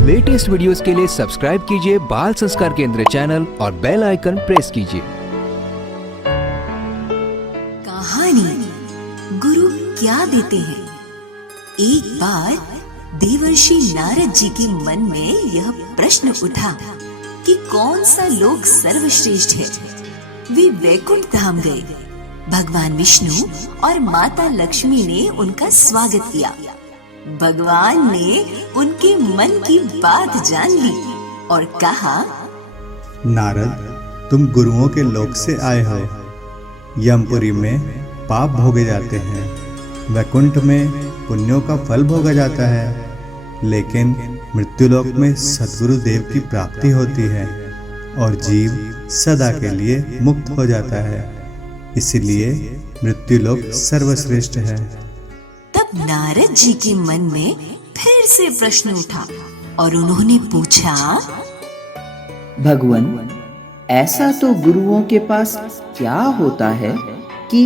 Latest videos के लिए subscribe कीजिए बाल संस्कार केंद्र चैनल और बेल आइकन प्रेस कीजिए। कहानी गुरु क्या देते हैं। एक बार देवर्षि नारद जी के मन में यह प्रश्न उठा कि कौन सा लोक सर्वश्रेष्ठ है। वे वैकुंठ धाम गए। भगवान विष्णु और माता लक्ष्मी ने उनका स्वागत किया। भगवान ने उनके मन की बात जान ली और कहा, नारद, तुम गुरुओं के लोक से आए हो। यमपुरी में पाप भोगे जाते हैं, वैकुंठ में पुण्यों का फल भोगा जाता है, लेकिन मृत्युलोक में सद्गुरु देव की प्राप्ति होती है और जीव सदा के लिए मुक्त हो जाता है। इसलिए मृत्युलोक सर्वश्रेष्ठ है। तब नारद जी के मन में फिर से प्रश्न उठा और उन्होंने पूछा, भगवान, ऐसा तो गुरुओं के पास क्या होता है कि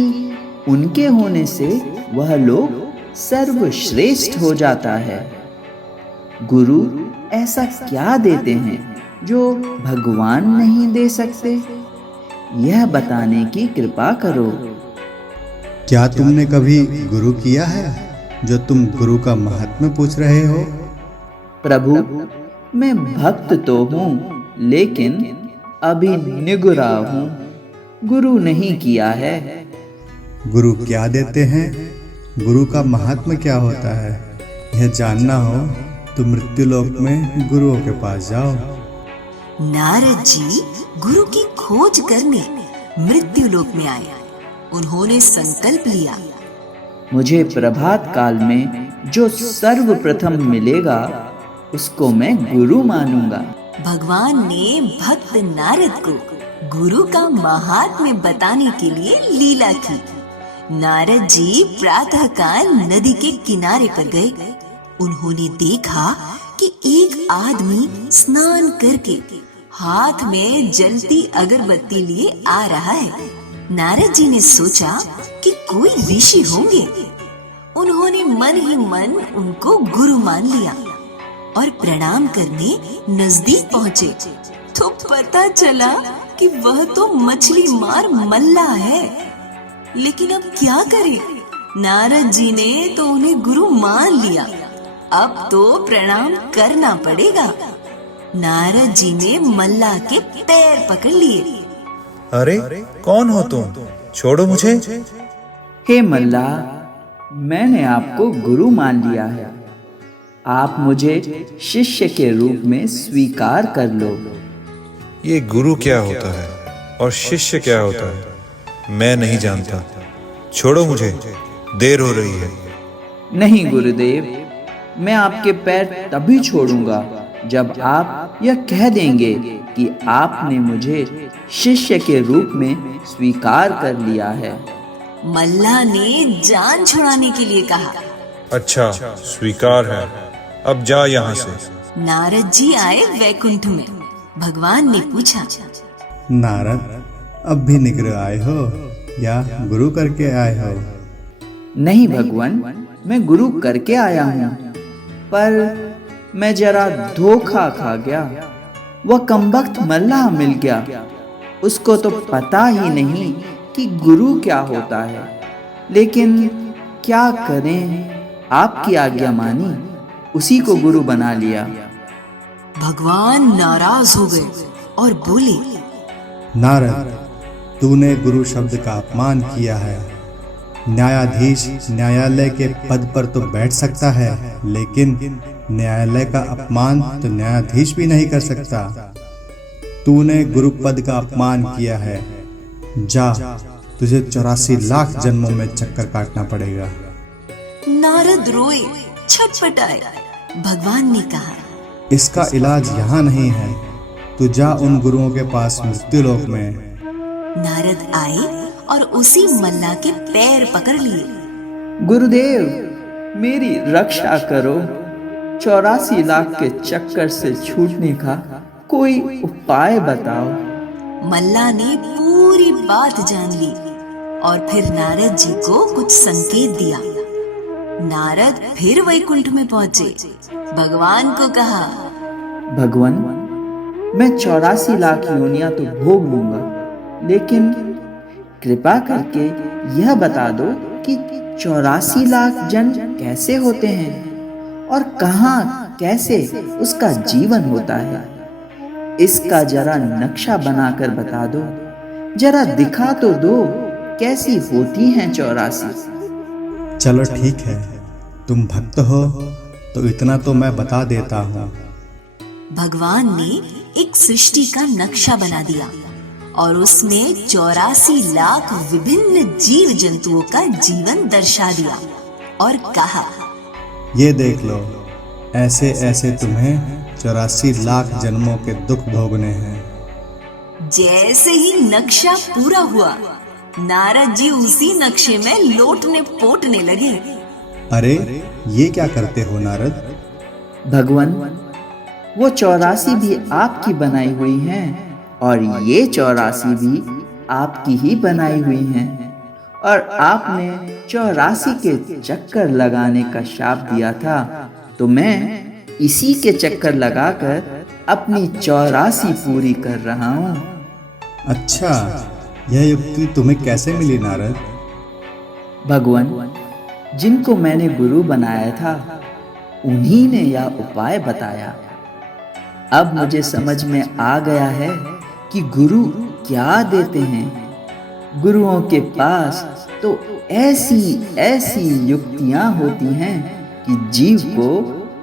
उनके होने से वह लोग सर्वश्रेष्ठ हो जाता है। गुरु ऐसा क्या देते हैं जो भगवान नहीं दे सकते, यह बताने की कृपा करो। क्या तुमने कभी गुरु किया है जो तुम गुरु का महात्म्य पूछ रहे हो? प्रभु, मैं भक्त तो हूँ, लेकिन अभी निगुरा हूँ। गुरु नहीं किया है। गुरु क्या देते हैं, गुरु का महात्म्य क्या होता है, यह जानना हो तो मृत्युलोक में गुरुओं के पास जाओ। नारद जी गुरु की खोज करने मृत्युलोक में आए। उन्होंने संकल्प लिया, मुझे प्रभात काल में जो सर्वप्रथम मिलेगा उसको मैं गुरु मानूंगा। भगवान ने भक्त नारद को गुरु का महात्म्य बताने के लिए लीला की। नारद जी प्रातःकाल नदी के किनारे पर गए। उन्होंने देखा कि एक आदमी स्नान करके हाथ में जलती अगरबत्ती लिए आ रहा है। नारद जी ने सोचा कि कोई ऋषि होंगे। उन्होंने मन ही मन उनको गुरु मान लिया और प्रणाम करने नजदीक पहुँचे तो पता चला कि वह तो मछली मार मल्ला है। लेकिन अब क्या करें? नारद जी ने तो उन्हें गुरु मान लिया, अब तो प्रणाम करना पड़ेगा। नारद जी ने मल्ला के पैर पकड़ लिए। अरे, कौन हो तुम? छोड़ो मुझे। हे मल्ला, मैंने आपको गुरु मान लिया है। आप मुझे शिष्य के रूप में स्वीकार कर लो। ये गुरु क्या होता है और शिष्य क्या होता है, मैं नहीं जानता। छोड़ो मुझे, देर हो रही है। नहीं गुरुदेव, मैं आपके पैर तभी छोड़ूंगा जब आप यह कह देंगे कि आपने मुझे शिष्य के रूप में स्वीकार कर लिया है। मल्ला ने जान छुड़ाने के लिए कहा, अच्छा, स्वीकार है, अब जा यहाँ से। नारद जी आए वैकुंठ में। भगवान ने पूछा, नारद, अब भी निग्रह आए हो या गुरु करके आए हो? नहीं भगवान, मैं गुरु करके आया हूँ, पर मैं जरा धोखा खा गया। वह कमबख्त मल्ला मिल गया। उसको तो पता ही नहीं कि गुरु क्या होता है। लेकिन क्या करें, आपकी आज्ञा मानी, उसी को गुरु बना लिया। भगवान नाराज हो गए और बोले, नारद, तूने गुरु शब्द का अपमान किया है। न्यायाधीश न्यायालय के पद पर तो बैठ सकता है, लेकिन न्यायालय का अपमान तो न्यायाधीश भी नहीं कर सकता। तूने गुरु पद का अपमान किया है। जा, तुझे 84 लाख जन्मों में चक्कर काटना पड़ेगा। नारद रोए, छटपटाए। भगवान ने कहा, इसका इलाज यहाँ नहीं है, तू जा उन गुरुओं के पास मृत्युलोक में। नारद आए और उसी मल्ला के पैर पकड़ लिए। गुरुदेव, मेरी रक्षा करो। 84 लाख के चक्कर से छूटने का कोई उपाय बताओ। मल्ला ने पूरी बात जान ली और फिर नारद जी को कुछ संकेत दिया। नारद फिर वैकुंठ में पहुंचे। भगवान को कहा, भगवान, मैं 84 लाख योनियां तो भोग लूंगा, लेकिन कृपा करके यह बता दो कि 84 लाख जन कैसे होते हैं और कहाँ कैसे उसका जीवन होता है। इसका जरा नक्शा बनाकर बता दो, जरा दिखा तो दो कैसी होती हैं 84। चलो ठीक है, तुम भक्त हो तो इतना तो मैं बता देता हूँ। भगवान ने एक सृष्टि का नक्शा बना दिया और उसमें 84 लाख विभिन्न जीव जंतुओं का जीवन दर्शा दिया और कहा, ये देख लो, ऐसे ऐसे तुम्हें 84 लाख जन्मों के दुख भोगने हैं। जैसे ही नक्शा पूरा हुआ, नारद जी उसी नक्शे में लोटने पोटने लगे। अरे ये क्या करते हो नारद? भगवान, वो 84 भी आपकी बनाई हुई हैं और ये 84 भी आपकी ही बनाई हुई हैं, और आपने 84 के चक्कर लगाने का शाप दिया था, तो मैं इसी के चक्कर लगाकर अपनी 84 पूरी कर रहा हूँ। अच्छा, यह युक्ति तुम्हें कैसे मिली नारद? भगवान, जिनको मैंने गुरु बनाया था उन्हीं ने यह उपाय बताया। अब मुझे समझ में आ गया है कि गुरु क्या देते हैं। गुरुओं के पास तो ऐसी ऐसी युक्तियां होती हैं कि जीव को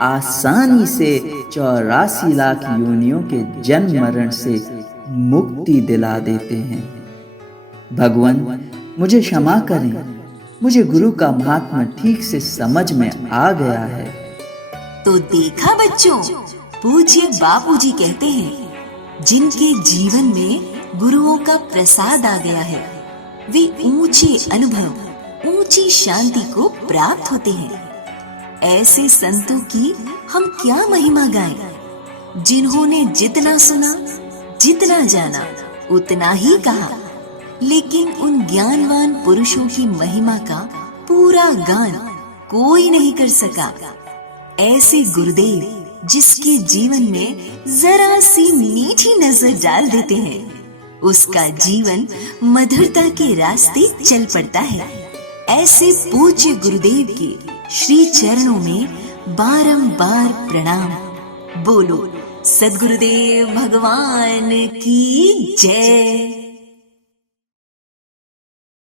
आसानी से 84 लाख योनियों के जन्म मरण से मुक्ति दिला देते हैं। भगवान, मुझे क्षमा करें, मुझे गुरु का महात्मा ठीक से समझ में आ गया है। तो देखा बच्चों, पूज्य बापूजी कहते हैं, जिनके जीवन में गुरुओं का प्रसाद आ गया है, वे ऊंचे अनुभव, ऊंची शांति को प्राप्त होते हैं। ऐसे संतों की हम क्या महिमा गाएं, जिन्होंने जितना सुना, जितना जाना, उतना ही कहा, लेकिन उन ज्ञानवान पुरुषों की महिमा का पूरा गान कोई नहीं कर सका। ऐसे गुरुदेव जिसके जीवन में जरा सी मीठी नजर डाल देते हैं, उसका जीवन मधुरता के रास्ते चल पड़ता है। ऐसे पूज्य गुरुदेव के श्री चरणों में बारंबार प्रणाम। बोलो सद्गुरुदेव भगवान की जय।